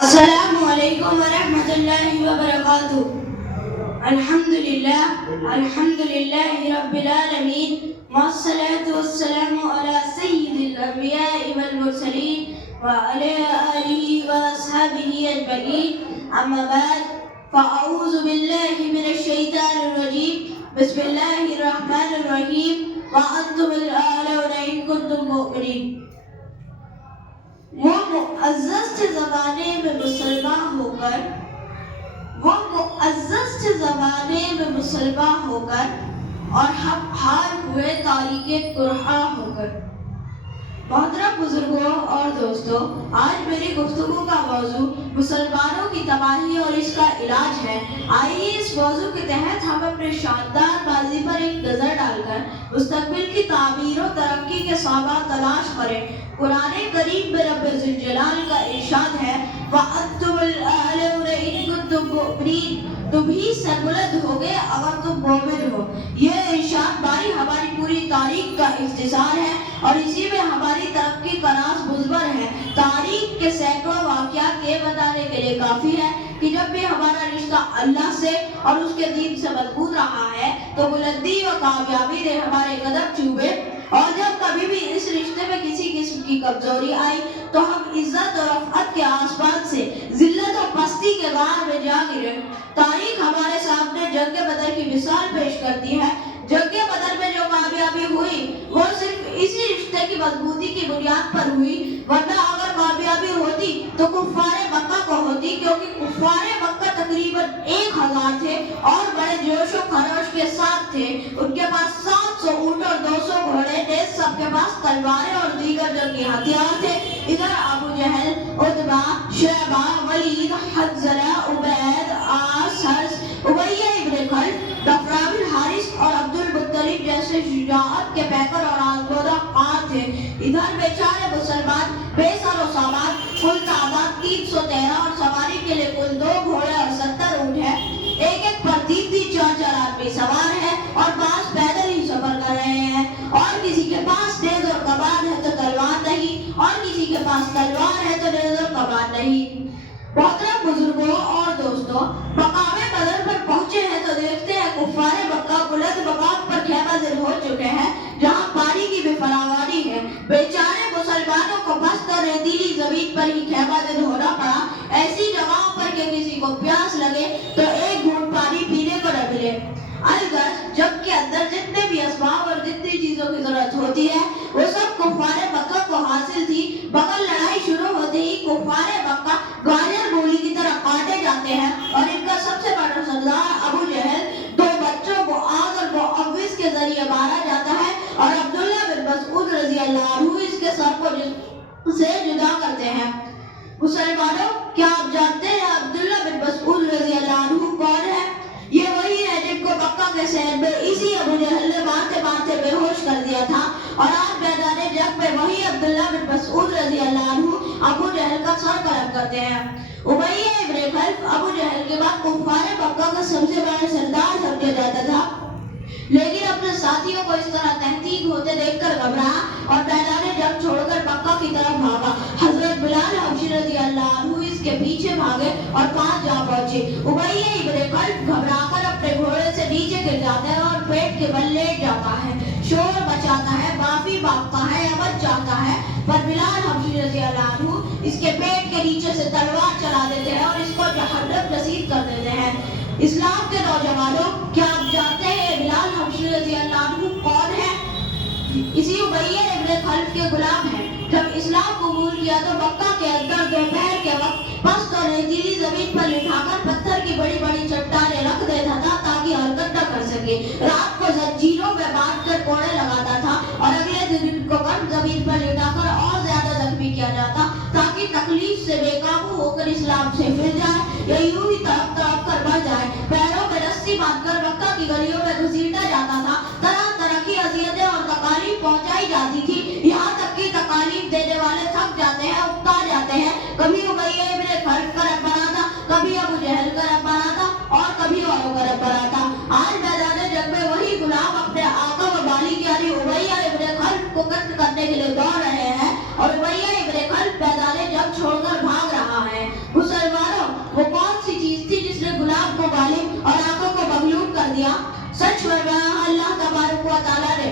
السلام علیکم ورحمۃ اللہ وبرکاتہ۔ الحمد للہ رب العالمین، والصلاة والسلام علی سید الانبیاء والمرسلین وعلی آلہ واصحابہ اجمعین، اما بعد فاعوذ باللہ من الشیطان الرجیم، بسم اللہ الرحمن الرحیم، وانتم الاعلون ان کنتم مؤمنین۔ وہ معزز سے زمانے میں مسلمان ہو کر اور ہم حال ہوئے تاریک قرآن ہو کر۔ محترم بزرگوں اور دوستوں، آج میری گفتگو کا موضوع مسلمانوں کی تباہی اور اس کا علاج ہے۔ آئیے اس موضوع کے تحت ہم اپنے شاندار ماضی پر ایک نظر ڈال کر مستقبل کی تعمیر و ترقی کے سامان تلاش کریں۔ قرآن کریم میں رب ذوالجلال کا ارشاد ہے، وَأَنْتُمُ الْأَعْلَوْنَ إِن كُنتُم مُؤْمِنِينَ، تم ہی سربلند ہوگے اگر تم مومن ہو۔ یہ ارشاد باری ہماری پوری تاریخ کا اختصار ہے اور اسی میں ہماری ترقی کا راز مضمر ہے۔ تاریخ کے سینکڑوں واقعات یہ بتانے کے لیے کافی ہے کہ جب بھی ہمارا رشتہ اللہ سے اور اس کے دین سے مضبوط رہا ہے تو بلندی و کامیابی نے ہمارے قدم چومے، اور جب کبھی بھی اس رشتے میں کسی قسم کی کمزوری آئی تو ہم عزت اور رفعت کے آسمان سے ذلت و پستی کے غار میں جا گرے۔ تاریخ ہمارے سامنے جنگ بدر کی مثال پیش کرتی ہے۔ جنگ بدر میں جو کامیابی ہوئی وہ صرف اسی رشتے کی مضبوطی کی بنیاد پر ہوئی، ورنہ اگر کامیابی ہوتی تو کفار مکہ کو ہوتی، کیونکہ کفار مکہ تقریباً 1000 تھے اور بڑے جوش و خروش کے ساتھ تھے۔ ان کے پاس 700 اونٹ اور 200 گھوڑے تھے، سب کے پاس تلواریں اور دیگر جنگی ہتھیار تھے۔ ادھر ابو جہل، عتبہ، شیبہ، ولید، حنظلہ، عبید، عاص، حرز، امیہ ابن خلف، ڈفرہ بن حارث اور عبد المطلب جیسے شجاعت کے پیکر اور آزمودہ خان تھے۔ ادھر بیچارے مسلمان بے سر و سامان، کل تعداد 313 اور سواری کے لیے کل 2 گھوڑے اور 70 اونٹ ہے۔ ایک ایک پر 3-4 آدمی سوار ہے اور بعض پیدل ہی سفر کر رہے ہیں، اور کسی کے پاس نیز اور کمان ہے تو تلوار نہیں، اور کسی کے پاس تلوار ہے تو نیز اور کمان نہیں۔ محترم بزرگوں اور دوستوں، مقام بدر پر پہنچے ہیں تو دیکھتے ہیں کفار مکہ بلند مقام پر خیمہ زن ہو چکے ہیں جہاں پانی کی بھی فراوانی ہے۔ بیچارے مسلمانوں کو پست اور ریتیلی زمین پر ہی خیمہ زن ہونا پڑا، ایسی جگہوں پر کہ کسی کو پیاس لگے تو ایک گھونٹ پانی پینے کو نہ ملے۔ الغرض جنگ کے اندر جتنے بھی اسباب اور جتنی چیزوں کی ضرورت ہوتی ہے وہ سب کفار مکہ کو حاصل تھی، مگر لڑائی شروع ہوتے ہی کفار مکہ گاجر مولی کی طرح کاٹے جاتے ہیں، اور ان کا سب سے بڑا سردار ابو جہل 2 بچوں کو آگ اور معوذ کے ذریعے مارا جاتا ہے، اور عبداللہ بن مسعود رضی اللہ عنہ اس کے سر کو سے جدا کرتے ہیں۔ مسلمانوں، کیا آپ جانتے ہیں عبداللہ بن مسعود رضی اللہ عنہ کون ہے؟ یہ وہی ہے جن کو مکہ کے شہر میں اسی ابو جہل نے مارتے مارتے بے ہوش کر دیا تھا، اور آج میدان جنگ میں وہی عبداللہ بن مسعود رضی اللہ عنہ ابو جہل کا سر قلم کرتے ہیں۔ امیہ ابن خلف ابو جہل کے بعد کفار مکہ کا سب سے بڑا سردار سمجھا جاتا تھا، لیکن اپنے ساتھیوں کو اس طرح تحقیق ہوتے دیکھ کر گھبرا اور میدان جنگ چھوڑ کر مکہ کی طرف بھاگا۔ حضرت بلال حبشی رضی اللہ عنہ اس کے پیچھے بھاگے اور پاس جا پہنچے۔ امیہ ابن خلف گھبرا کر اپنے گھوڑے سے نیچے گر جاتا ہے اور پیٹ کے بل لیٹ جاتا ہے، شور مچاتا ہے، معافی مانگتا ہے، امن چاہتا ہے، پر بلال حبشی رضی اللہ عنہ اس کے پیٹ کے نیچے سے تلوار چلا دیتے ہیں اور اس کو جہنم نصیب کر دیتے ہیں۔ اسلام کے نوجوانوں، کیا آپ جانتے ہیں بلال حبشی رضی اللہ عنہ کون ہے؟ اسی امیہ ابن خلف کے غلام ہیں۔ جب اسلام قبول کیا تو مکہ کے اندر دوپہر کے وقت پست اور ریتیلی زمین پر لٹھا کر پتھر کی بڑی بڑی چٹانیں رکھ دیتا تھا تاکہ حرکت نہ کر سکے۔ رات کو زنجیروں میں باندھ کر کوڑے لگاتا تھا اور اگلے دن ان کو گرم زمین پر لٹا کر اور زیادہ زخمی کیا جاتا تاکہ تکلیف سے بے قابو ہو کر اسلام سے پھر جائے یا یوں ہی تڑپ تڑپ کر مر جائے۔ پیروں میں رسی باندھ کر مکہ کی گلیوں میں گھسیٹا جاتا تھا، طرح طرح کی اذیتیں اور تکالیف پہنچائی جاتی تھی، یہاں تک کہ تکالیف دینے والے تھک جاتے ہیں، اکتا جاتے ہیں۔ کبھی امیہ ابن خلف کا رب بنا تھا، کبھی ابو جہل کا رب بنا تھا اور کبھی اوروں کا رب بنا تھا۔ آج میدان جنگ میں وہی غلام اپنے آقا و مالک یعنی امیہ ابن خلف کو قتل کرنے کے لیے دوڑ رہے ہیں، اور امیہ ابن خلف میدان جنگ چھوڑ کر بھاگ رہا ہے۔ اللہ تعالیٰ نے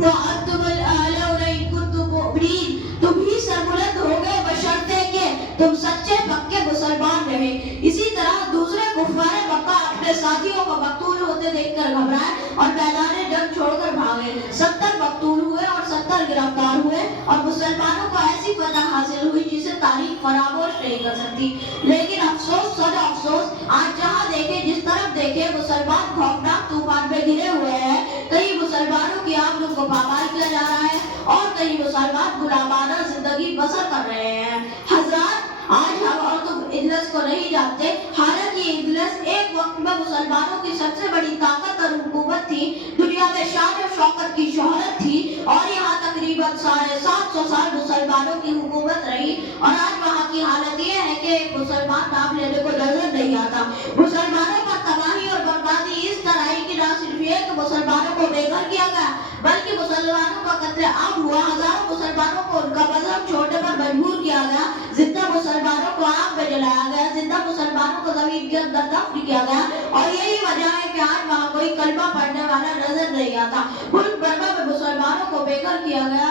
وَأَنْتُمُ الْأَعْلَوْنَ إِن كُنتُم مُؤْمِنِينَ، تم ہی سربلند ہوگے بشرطے کہ تم سچے پکے مسلمان رہے۔ اسی طرح دوسرے کفار مکہ اپنے ساتھیوں کو مقتول ہوتے دیکھ کر گھبرائے اور میدان جنگ چھوڑ کر بھاگے۔ 70 مقتول ہوئے اور 70 گرفتار ہوئے اور مسلمانوں کو ایسی فتح حاصل ہوئی جسے تاریخ فراموش نہیں کر سکتی۔ لیکن افسوس سد افسوس، آج جہاں دیکھے جس طرف دیکھے مسلمان خوفناک طوفان میں گرے ہوئے ہیں۔ کئی مسلمانوں کی آمدن کو پامال کیا جا رہا ہے اور کئی مسلمان غلامانہ زندگی بسر کر رہے ہیں۔ حضرات، آج ہم اور تم اجلس کو نہیں جانتے، حالانکہ یہ اجلس ایک وقت میں مسلمانوں کی سب سے بڑی طاقت اور حکومت تھی، دنیا میں شان و شوکت کی شہرت تھی اور یہاں تقریباً 750 سال مسلمانوں کی حکومت رہی، اور آج وہاں کی حالت یہ ہے کہ ایک مسلمان نام لینے کو نظر نہیں آتا۔ مسلمانوں پر تباہی اور بربادی اس طرح ہے کہ نہ صرف یہ کہ مسلمانوں کو بے گھر کیا گیا بلکہ مسلمانوں کا قتل عام ہوا، ہزاروں مسلمانوں کو ان کا مذہب چھوڑنے پر مجبور کیا گیا، زندہ مسلمانوں کو آگ میں جلایا گیا، زندہ مسلمانوں کو زمین کے اندر دفن کیا گیا، اور یہی وجہ ہے کہ آج وہاں کوئی کلمہ پڑھنے والا نظر نہیں آتا۔ ملک برما میں مسلمانوں کو بے گھر کیا گیا،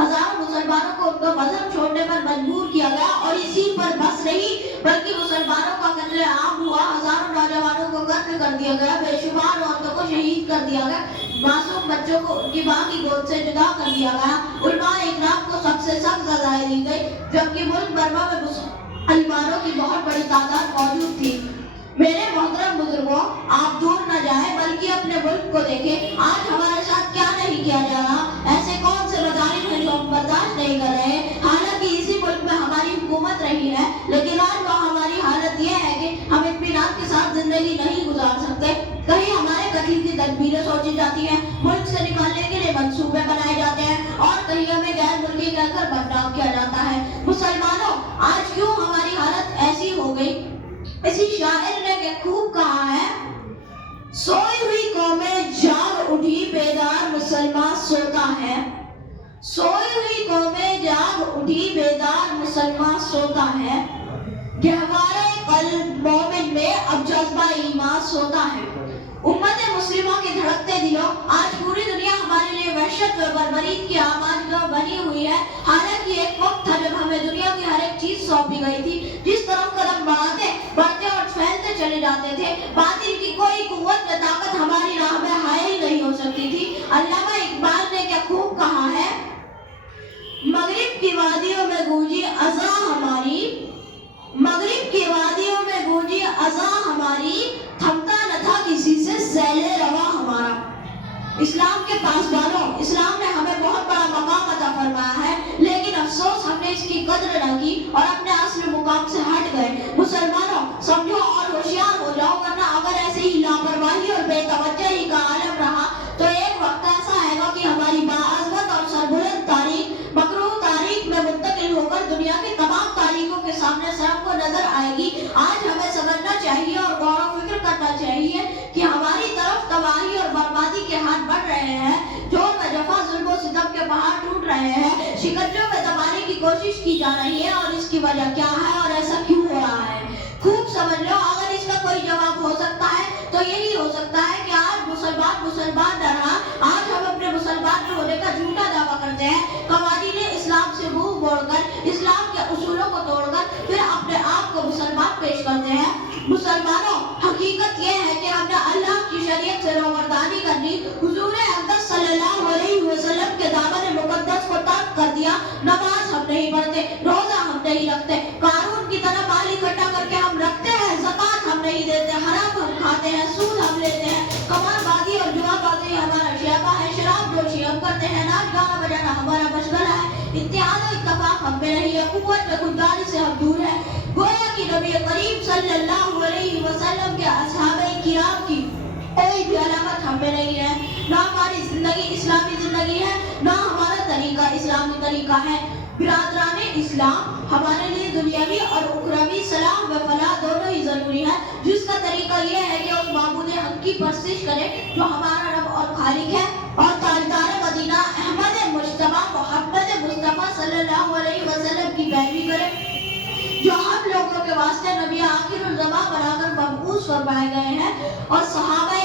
ہزاروں مسلمانوں کو ان کا مذہب چھوڑنے پر مجبور کیا گیا، اور اسی پر بس نہیں بلکہ مسلمانوں کا قتل عام ہوا، ہزاروں نوجوانوں کو قتل کر دیا گیا، بے شمار عورتوں کو شہید کر دیا گیا، معصوم بچوں کو ان کی ماں کی گود سے جدا کر دیا گیا، علماء اکرام کو سب سے سخت سزائیں دی گئی، جبکہ ملک برما میں مسلمانوں کی بہت بڑی تعداد موجود تھی۔ میرے محترم بزرگوں، آپ دور نہ جائیں بلکہ اپنے ملک کو دیکھیں، آج ہمارے ساتھ کیا نہیں کیا جا رہا۔ ایسے کون سے مظالم ہیں جو ہم برداشت نہیں کر رہے، حالانکہ اسی ملک میں ہماری حکومت رہی ہے، لیکن آج وہاں ہماری حالت یہ ہے کہ ہم اطمینان کے ساتھ زندگی نہیں گزار سکتے۔ کہیں ہمارے قتل کی تدبیریں سوچی جاتی ہیں، ملک سے نکالنے کے لیے منصوبے بنائے جاتے ہیں، اور کہیں ہمیں غیر ملکی کہہ کر بدنام کیا جاتا ہے۔ مسلمانوں، آج کیوں ہماری حالت ایسی ہو گئی؟ اسی شاعر نے کہ خوب کہا ہے، سوئی ہوئی قومیں جاگ اٹھی، بیدار مسلمان سوتا ہے۔ سوئی ہوئی قومیں جاگ اٹھی، بیدار مسلمان سوتا ہے۔ گہوارے قلب مومن میں اب جذبہ ایمان سوتا ہے۔ امت مسلمہ کے دھڑکتے دلوں، آج پوری دنیا ہمارے لیے وحشت و بربریت کی آمادگاہ بنی ہوئی ہے، حالانکہ ایک وقت تھا جب ہمیں دنیا کی ہر ایک چیز سونپی گئی تھی، جس طرف قدم بڑھتے اور پھیلتے چلے جاتے تھے، باطل کی کوئی قوت یا طاقت ہماری راہ میں حائل نہیں ہو سکتی تھی۔ علامہ اقبال نے کیا خوب کہا ہے، مغرب کی وادیوں میں گونجی اذاں ہماری، مغرب کی وادیوں میں گونجی اذاں ہماری، تھمتا نہ تھا کسی سے ذیل روا ہمارا۔ اسلام کے پاسبانوں، اسلام نے ہمیں بہت بڑا مقام عطا فرمایا ہے، لیکن افسوس ہم نے اس کی قدر نہ کی اور اپنے اصل مقام سے ہٹ گئے۔ مسلمانوں، سمجھو اور ہوشیار ہو جاؤ، ورنہ اگر ایسے ہی لاپرواہی اور بے توجہی کا عالم رہا تو ایک وقت ایسا آئے گا کہ ہماری باعظمت اور سربلند تاریخ مکروہ تاریخ میں منتقل ہو کر دنیا کی تمام تاریخوں کے سامنے سب کو نظر آئے گی۔ آج ہمیں سمجھنا چاہیے اور غور و فکر کرنا چاہیے کہ ہماری طرف تباہی اور بربادی کے ہاتھ بڑھ رہے ہیں، جور میں جفا ظلم و ستم کے پہاڑ ٹوٹ رہے ہیں، شکنجوں میں دبانے کی کوشش کی جا رہی ہے، اور اس کی وجہ کیا ہے اور ایسا کیوں ہو رہا ہے؟ خوب سمجھ لو، اگر اس کا کوئی جواب ہو سکتا ہے تو یہی ہو سکتا ہے کہ آج مسلمان نہ رہا، آج ہم اپنے مسلمان ہونے کا جھوٹا دعویٰ کرتے ہیں، قوانین اسلام سے منہ موڑ کر، اسلام کے اصولوں کو توڑ کر پھر اپنے آپ کو مسلمان پیش کرتے ہیں۔ مسلمانوں، حقیقت یہ ہے کہ ہم نے اللہ کی شریعت سے روگردانی کرنی، حضور اقدس صلی اللہ علیہ وسلم کے دامن مقدس کو ترک کر دیا، نماز ہم نہیں پڑھتے، روزہ ہم نہیں رکھتے، قارون کی طرح مال اکٹھا کر کے ہم رکھتے ہیں، زکوٰۃ ہم نہیں دیتے، حرام ہم کھاتے ہیں، سود ہم لیتے ہیں، قمار بازی اور جوا بازی ہمارا شعبہ ہے، شراب نوشی ہم کرتے ہیں، ناچ گانا بجانا ہمارا مشغلہ ہے، اتحاد و اتفاق ہم میں نہیں ہے، قوت میں خودداری سے ہم دور ہیں۔ گویا کہ نبی کریم صلی اللہ علیہ وسلم کے اصحابہ کرام کی کوئی بھی علامت ہم میں نہیں ہے، نہ ہماری زندگی اسلامی زندگی ہے، نہ ہمارا طریقہ اسلامی طریقہ ہے۔ برادران اسلام، ہمارے لیے دنیاوی اور اخروی صلاح و فلاح دونوں ہی ضروری ہے، جس کا طریقہ یہ ہے کہ اس معبود حق کی پرستش کریں جو ہمارا رب اور خالق ہے، اور تاجدار مدینہ احمد مجتبیٰ محمد مصطفیٰ صلی اللہ علیہ وسلم کی پیروی کریں، جو ہم لوگوں کے واسطے نبی آخر الزماں بنا کر مبعوث فرمائے گئے ہیں، اور صحابہ